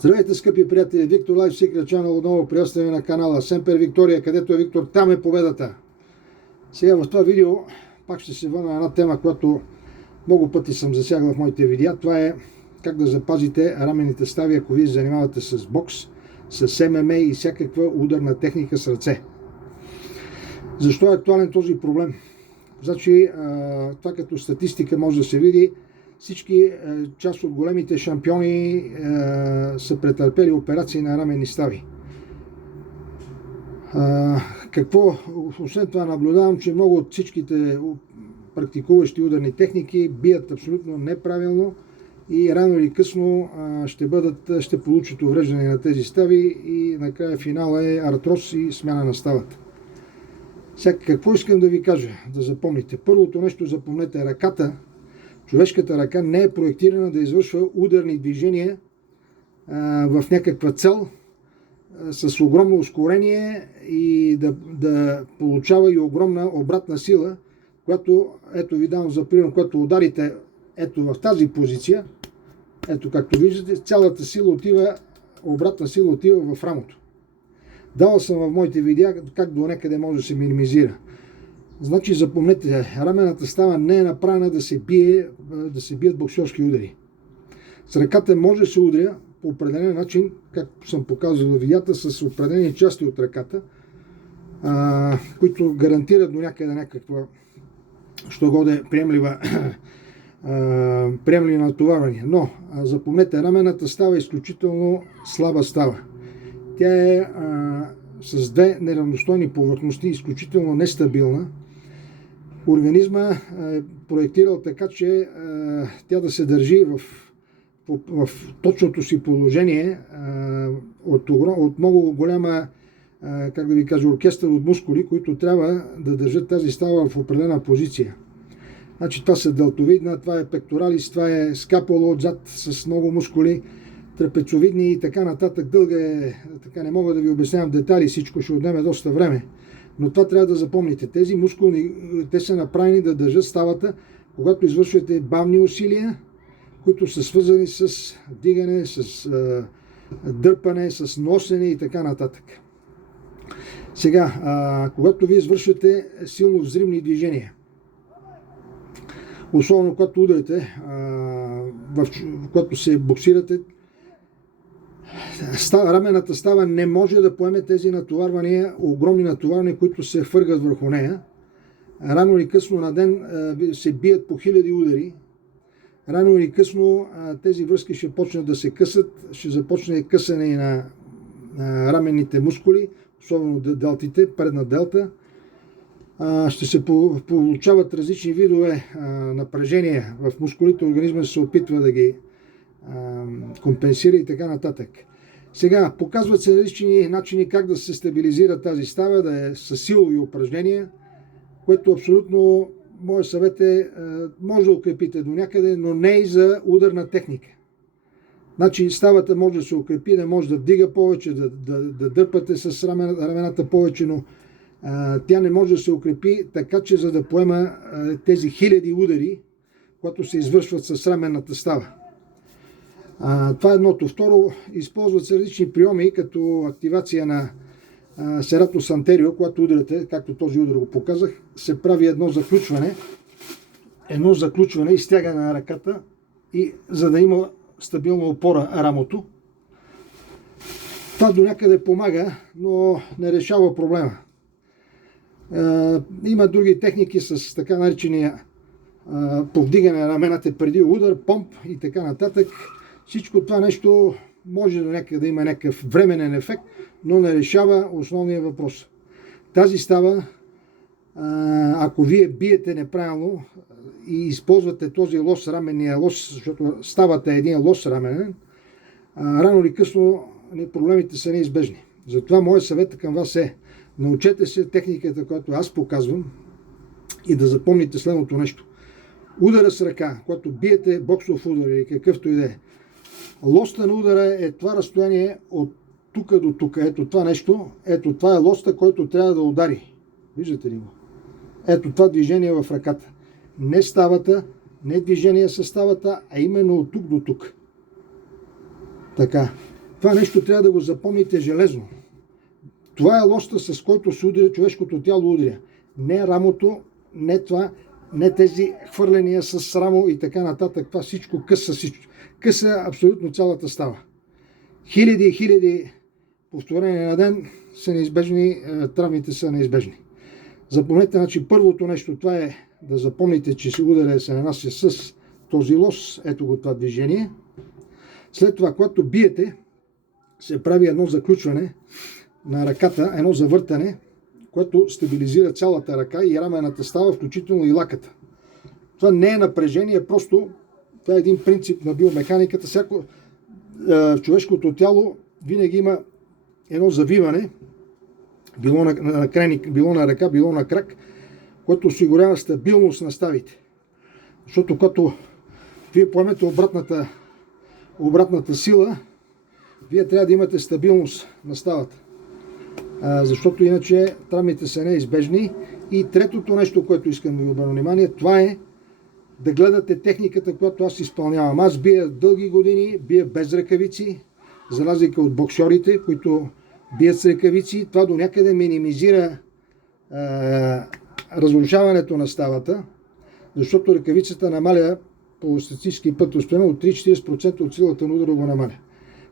Здравейте, скъпи приятели! Виктор Life Secret Channel отново приветстваме на канала Семпер Виктория. Където е Виктор, там е победата. Сега в това видео пак ще се върна на една тема, която много пъти съм засягал в моите видеа. Това е как да запазите рамените стави, ако вие занимавате с бокс, с ММА и всякаква ударна техника с ръце. Защо е актуален този проблем? Значи, това като статистика може да се види. Всички, част от големите шампиони са претърпели операции на раменни стави. Какво? Освен това наблюдавам, че много от всичките практикуващи ударни техники бият абсолютно неправилно и рано или късно ще получат увреждане на тези стави и накрая финала е артроз и смяна на ставата. Сега, какво искам да ви кажа, да запомните? Първото нещо, запомнете, ръката, човешката ръка не е проектирана да извършва ударни движения в някаква цел с огромно ускорение и да получава и огромна обратна сила, която, ето ви давам за пример, когато ударите ето в тази позиция, ето както виждате, цялата сила отива, обратна сила отива в рамото. Давал съм в моите видеа как до някъде може да се минимизира. Значи запомнете, рамената става не е направена да се бият боксерски удари. С ръката може да се удря по определен начин, както съм показал в видеята, с определени части от ръката, които гарантират до някъде някаква, що годе приемливи натоварвания. Но запомнете, рамената става е изключително слаба става. Тя е с две неравностойни повърхности, изключително нестабилна. Организма е проектирал така, че тя да се държи в точното си положение от много голяма, как да ви кажа, оркестър от мускули, които трябва да държат тази става в определена позиция. Значи това са делтовидна, това е пекторалис, това е скапула отзад с много мускули, трапецовидни и така нататък. Дълга е, така не мога да ви обяснявам в детайли, всичко ще отнеме доста време. Но това трябва да запомните. Тези мускулни, те са направени да държат ставата, когато извършвате бавни усилия, които са свързани с вдигане, с дърпане, с носене и така нататък. Сега, когато ви извършвате силно взривни движения, особено когато ударите, когато се боксирате, рамената става не може да поеме тези натоварвания, огромни натоварвания, които се фъргат върху нея. Рано или късно на ден се бият по хиляди удари. Рано или късно тези връзки ще почнат да се късат, ще започне късане и на раменните мускули, особено делтите, предна делта. Ще се получават различни видове напрежения в мускулите, организма се опитва да ги компенсира и така нататък. Сега, показват се различни начини как да се стабилизира тази става, да е с силови упражнения, което абсолютно, моят съвет е, може да укрепите до някъде, но не и за ударна техника. Значи ставата може да се укрепи, не може да вдига повече, да дърпате с рамената повече, но тя не може да се укрепи така, че за да поема тези хиляди удари, които се извършват с раменната става. Това е едното. Второ, използват се различни приеми, като активация на сератус антерио, когато удряте, както този удар го показах, се прави едно заключване и стягане на ръката, и за да има стабилна опора рамото. Това до някъде помага, но не решава проблема. Има други техники с така наречения повдигане на рамената преди удар, помп и така нататък. Всичко това нещо може до някъде да има някакъв временен ефект, но не решава основния въпрос. Тази става, ако вие биете неправилно и използвате този лос, раменния лос, защото ставата е един лос раменен, рано или късно проблемите са неизбежни. Затова моят съвет към вас е: научете се техниката, която аз показвам, и да запомните следното нещо. Удара с ръка, когато биете боксов удар или какъвто и да е, лоста на удара е това разстояние от тук до тук. Ето това нещо, ето това е лоста, който трябва да удари. Виждате ли го? Ето това движение в ръката. Не ставата, не движение с ставата, а именно от тук до тук. Така. Това нещо трябва да го запомните железно. Това е лоста, с който се удря човешкото тяло удря. Не рамото, не това, не тези хвърления с рамо и така нататък. Това всичко къса, къса абсолютно цялата става. Хиляди и хиляди повторения на ден са неизбежни, травмите са неизбежни. Запомнете, значи първото нещо, това е да запомните, че се ударя се нанася с този лос, ето го това движение. След това, когато биете, се прави едно заключване на ръката, едно завъртане, което стабилизира цялата ръка и рамената става, включително и лаката. Това не е напрежение, просто това е един принцип на биомеханиката. Всяко в човешкото тяло винаги има едно завиване, било на крайник, било на ръка, било на крак, което осигурява стабилност на ставите. Защото когато вие поемете обратната сила, вие трябва да имате стабилност на ставата. Защото иначе травмите са неизбежни. И третото нещо, което искам да ви обърна внимание, това е да гледате техниката, която аз изпълнявам. Аз бия дълги години, бия без ръкавици, за разлика от боксерите, които бият с ръкавици. Това до някъде минимизира разрушаването на ставата, защото ръкавицата намаля по статистически път успено от 3-40% от силата на удара го намаля.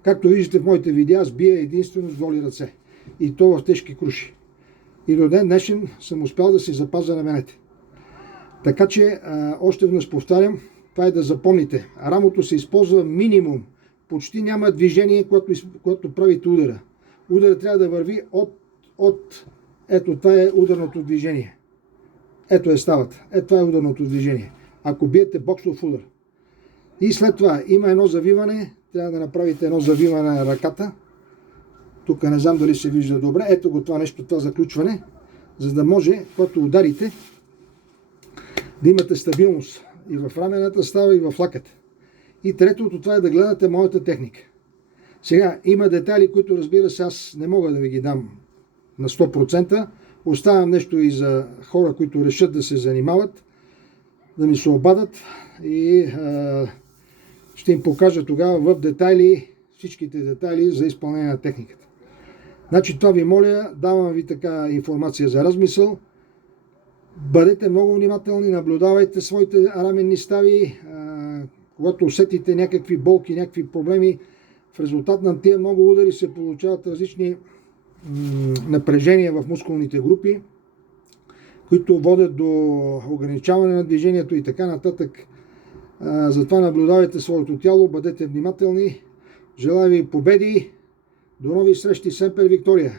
Както виждате в моите видеа, аз бия единствено с голи ръце. И то в тежки круши. И до ден днешен съм успял да си запазя раменете. Така че, още веднъж повтарям, това е да запомните. Рамото се използва минимум. Почти няма движение, което правите удара. Ударът трябва да върви ето това е ударното движение. Ето е ставата. Ето това е ударното движение. Ако биете боксов удар. И след това има едно завиване. Трябва да направите едно завиване на ръката. Тук не знам дали се вижда добре. Ето го това нещо, това заключване. За да може, когато ударите, да имате стабилност и в рамената става, и в лаката. И третото, това е да гледате моята техника. Сега, има детайли, които, разбира се, аз не мога да ви ги дам на 100%. Оставям нещо и за хора, които решат да се занимават, да ми се обадат и ще им покажа тогава в детайли, всичките детайли за изпълнение на техниката. Значи това ви моля, давам ви така информация за размисъл. Бъдете много внимателни, наблюдавайте своите раменни стави, когато усетите някакви болки, някакви проблеми. В резултат на тия много удари се получават различни напрежения в мускулните групи, които водят до ограничаване на движението и така нататък. Затова наблюдавайте своето тяло, бъдете внимателни. Желая ви победи. До нови срещи. Семпер Виктория!